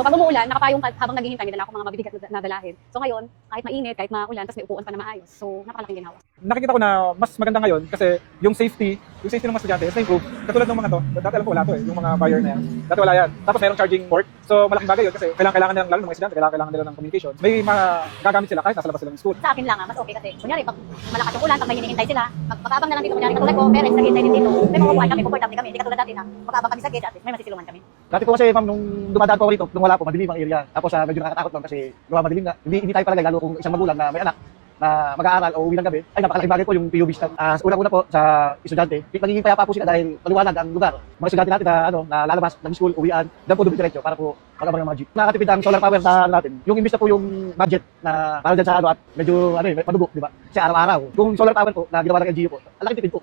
So pag umuulan, nakapayong ka habang naghihintay, may dala ako mga mabibigat na dalahin. So ngayon, kahit mainit, kahit maulan, tapos may upuan pa na maayos. So napakalaking ginhawa. Nakikita ko na mas maganda ngayon kasi yung safety ng mga estudyante is na-improve. Katulad ng mga to, dati alam ko wala to yung mga buyer na yan. Dati wala yan. Tapos mayroong charging port. So malaking bagay yun kasi kailangan nila, lalo ng mga estudyante, kailangan nila ng communication. May magagamit sila kahit nasa labas sila ng school. Sa akin lang, mas okay kasi, kunyari, pag malakas yung ulan, pag may hinihintay sila, mag-abang na lang dito, kunyari, katulad ko, parents, naghihintay din dito. May mga upuan kami, comfortable kami, hindi katulad dati na mag-abang kami sa gate, at least may masisilungan kami. Dati po kasi ma'am, nung dumadaan po ako rito, nung wala po, madilim ang area. Tapos medyo nakakatakot ma'am kasi gawa madilim na. Hindi tayo palagay, lalo kung isang magulang na may anak na mag-aaral o uwi ng gabi, ay napakalaking bagay po yung PUV stand. Unang-una po sa estudyante, magiging payapa po sila dahil maliwanag ang lugar. Mga estudyante natin na lalabas ng school, uwian, doon po dumidiretso para po mag-abang ng mga jeep. Nakakatipid ang solar power natin. Yung imbis na po yung budget na para dyan sa at medyo madugo, di ba? Kasi araw-araw. Kung solar power po na ginawa ng LGU po, ang laki tipid po.